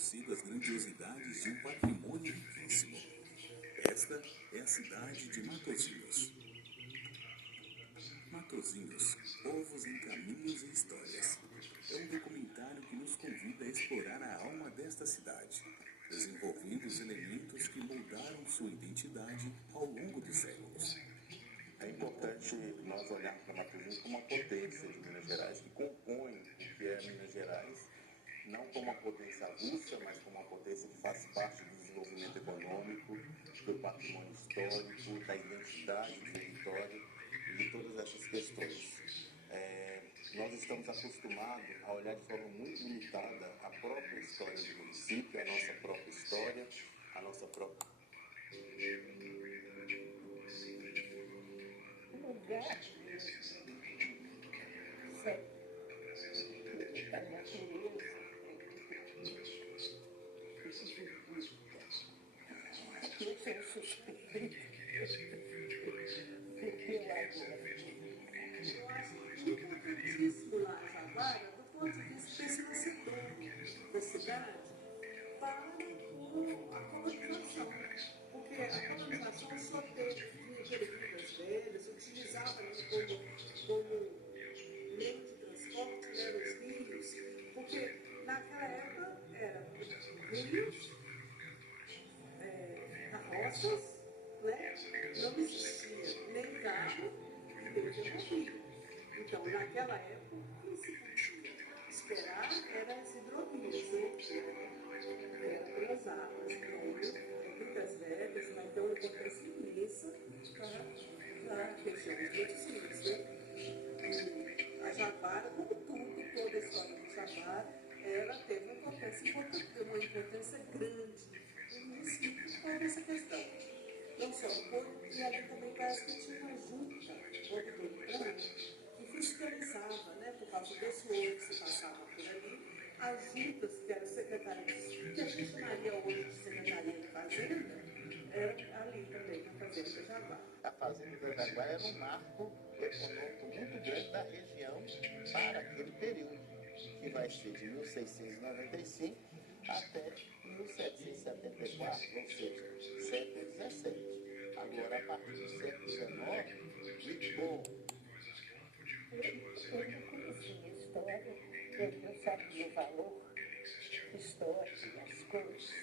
sido as grandiosidades de um patrimônio riquíssimo. Esta é a cidade de Matosinhos. Matosinhos, povos em caminhos e histórias. É um documentário que nos convida a explorar a alma desta cidade, desenvolvendo os elementos que moldaram sua identidade ao longo de séculos. É importante nós olharmos para Matosinhos como uma potência de Minas Gerais, que compõe o que é Minas Gerais, não como uma potência avulsa, mas como uma potência que faz parte do desenvolvimento econômico, do patrimônio histórico, da identidade do território e de todas essas questões. Nós estamos acostumados a olhar de forma muito limitada a própria história do município, a nossa própria história, a nossa própria... lugar da natureza, eu sou suspeita, porque eu muitíssimo lá em Jaguara, do ponto de vista desse setor da cidade, para a colonização. Porque a colonização só teve Vilas Velhas, utilizava como meio de transporte, né, os rios, porque naquela época era rios, carroças, né? Não existia nem carro, nem ferrovia. Então, naquela época, o que se podia esperar era as hidrovias, né? Pelas águas, muitas velhas, mas então eu tenho essa imensa para a região de Matosinhos, né? A Jaguara, como tudo, toda a história de Jaguara, ela teve uma importância grande no município por essa questão. Não só o porto, e ali também parece que tinha uma junta, outro plano, que fiscalizava, né, por causa desse ouro que se passava por ali, as juntas, que eram secretarias, que a gente chamaria hoje de Secretaria de Fazenda, era ali também, na Fazenda da Jaguara. A Fazenda da Jaguara era um marco econômico muito grande da região para aquele período, que vai ser de 1695 até 1774, ou seja, século XVII. Agora, a partir do século XIX, Lisboa. não conhecia a história, eu não sabia o valor histórico das coisas.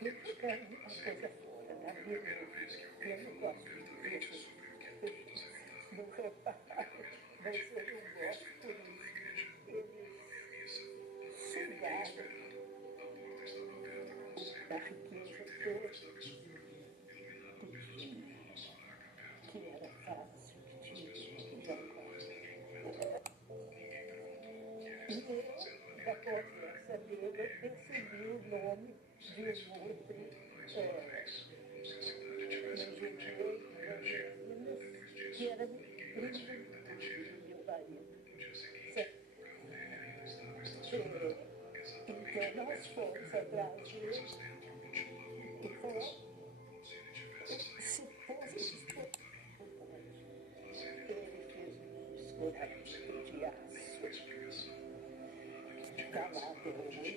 E nunca uma coisa fora da minha vida. Eu não gosto de ver no reparo, mas eu não gosto por isso. Eles sugaram da riqueza toda, que era fácil, que tinha tudo agora. E eu, da confiança dele, eu percebi o nome de um outro engenheiro, que era primo do meu marido. Então nós fomos atrás dele e falou, se fosse ele fez um escoramento de aço, está lá até hoje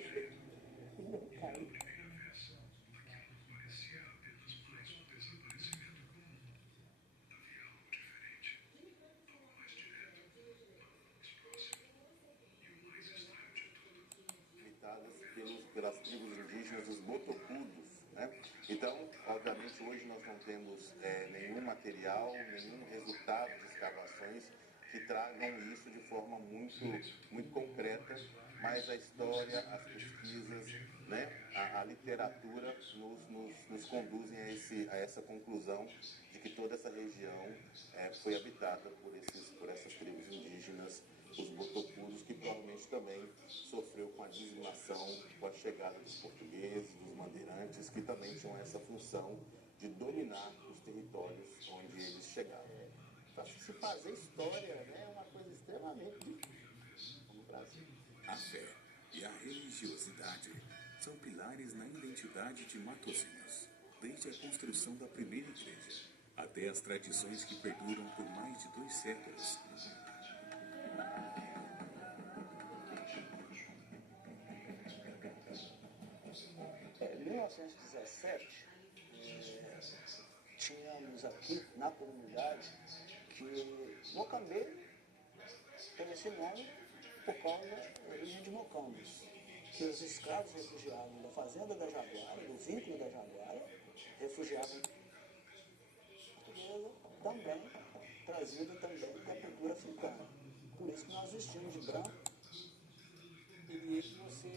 e não caiu. Pelas tribos indígenas, os botocudos, né? Então, obviamente, hoje nós não temos nenhum material, nenhum resultado de escavações que tragam isso de forma muito concreta, mas a história, as pesquisas, né? a literatura nos conduzem a essa conclusão de que toda essa região foi habitada por essas tribos indígenas, os botocudos, que provavelmente também sofreu com a dizimação, com a chegada dos portugueses, dos bandeirantes, que também tinham essa função de dominar os territórios onde eles chegaram. Acho que se fazer história, né, é uma coisa extremamente difícil no Brasil. A fé e a religiosidade são pilares na identidade de Matosinhos, desde a construção da primeira igreja até as tradições que perduram por mais de 2 séculos. 2017, tínhamos aqui na comunidade que Mocambeiro tem esse nome por causa da origem de Mocambos, que os escravos refugiados da fazenda da Jaguara, do vínculo da Jaguara, refugiavam portuguesa também, trazida também da cultura africana. Por isso que nós vestimos de branco e você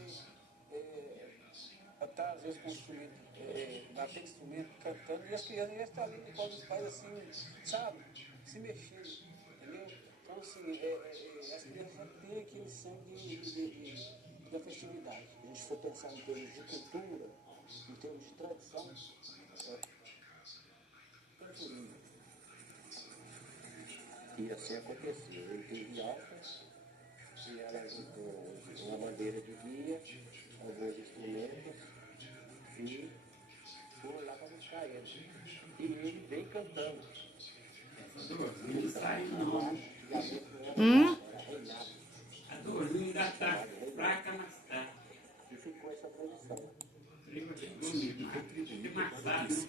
está às vezes construindo, bater instrumento, cantando, e as crianças estão ali no colo dos pais assim, sabe, se mexendo, entendeu? Então assim, as crianças já têm aquele sangue da festividade. A gente for pensar em termos de cultura, em termos de tradição, e assim aconteceu. Ele teve altas e ela juntou uma bandeira de guia, alguns instrumentos e foi lá para buscar ele. E ele veio cantando. Não sai não. A dorzinha ainda está fraca, mas está. E ficou essa tradição.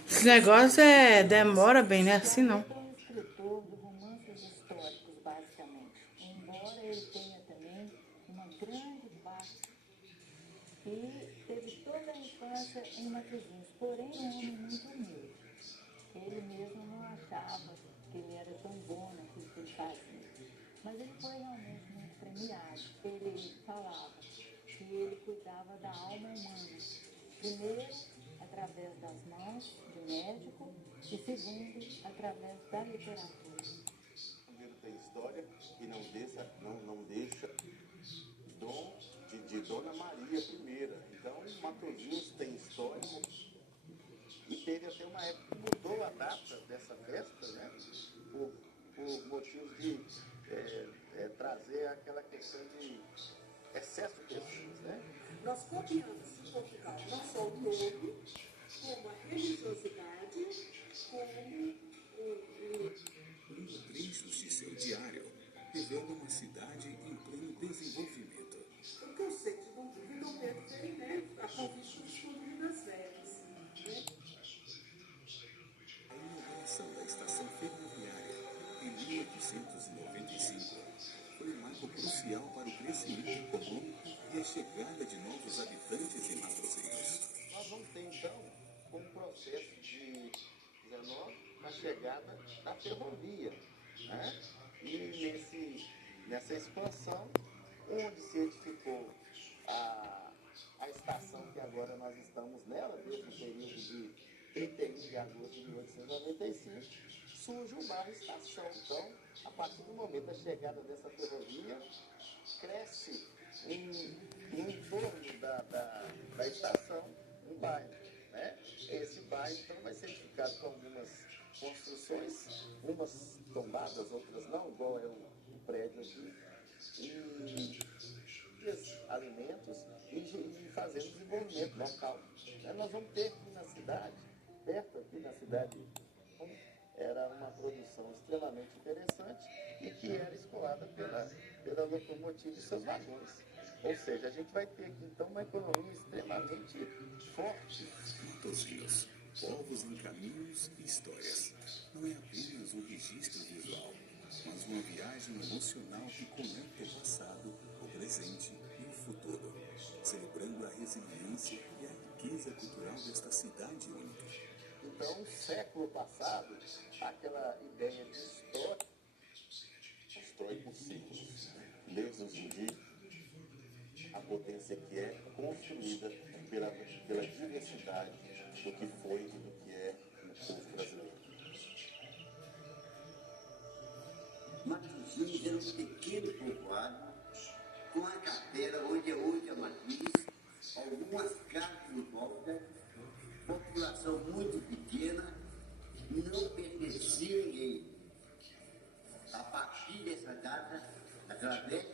Esse negócio demora bem, né? Assim não. É um escritor de romances históricos, basicamente. Embora ele tenha também uma grande parte e teve toda a infância em Matosinhos, porém um homem muito humilde. Ele mesmo não achava que ele era tão bom naquilo que ele fazia. Mas ele foi realmente muito premiado. Ele falava que ele cuidava da alma humana. Primeiro, através das mãos de médico, e segundo, através da literatura. Primeiro tem história e não deixa dom de Dona Maria I. Então, Matosinhos tem história e teve até uma época que mudou a data dessa festa, né? Por motivos de trazer aquela questão de excesso de pessoas, né? Nós copiamos em Portugal não só o nome, como a religiosidade, como Trechos de seu diário revela uma cidade em pleno desenvolvimento. o conceito de Dom Pedro Feriné, a convite dos Colinas Velhas. A inauguração da estação ferroviária em 1895 foi um marco crucial para o crescimento econômico e a chegada de novos habitantes em Matosinhos. Nós vamos ter, então, um processo de 19 na chegada da ferrovia, né? E nessa expansão, onde se edificou a estação que agora nós estamos nela, desde o período de 31 de agosto de 1895, surge o bairro Estação. Então, a partir do momento da chegada dessa ferrovia, cresce em torno da estação um bairro, né? Esse bairro, então, vai ser edificado com algumas construções, umas tombadas, outras não, igual é o prédio aqui, e alimentos e fazendo desenvolvimento local. Nós vamos ter aqui na cidade, perto aqui na cidade, era uma produção extremamente interessante e que era escoada pela locomotiva e seus vagões. Ou seja, a gente vai ter aqui então uma economia extremamente forte. Matosinhos, povos em caminhos e histórias. Não é apenas um registro visual, mas uma viagem emocional que conecta o passado, o presente e o futuro, celebrando a resiliência e a riqueza cultural desta cidade única. Então, século passado, aquela ideia de história constrói por ciclos. Deus nos indica a potência que é construída pela diversidade do que foi e do que é no povo brasileiro. Matosinhos era um pequeno povoado com a capela onde é hoje a matriz, algumas casas em volta, população muito pequena, não pertencia a ninguém. A partir dessa data, através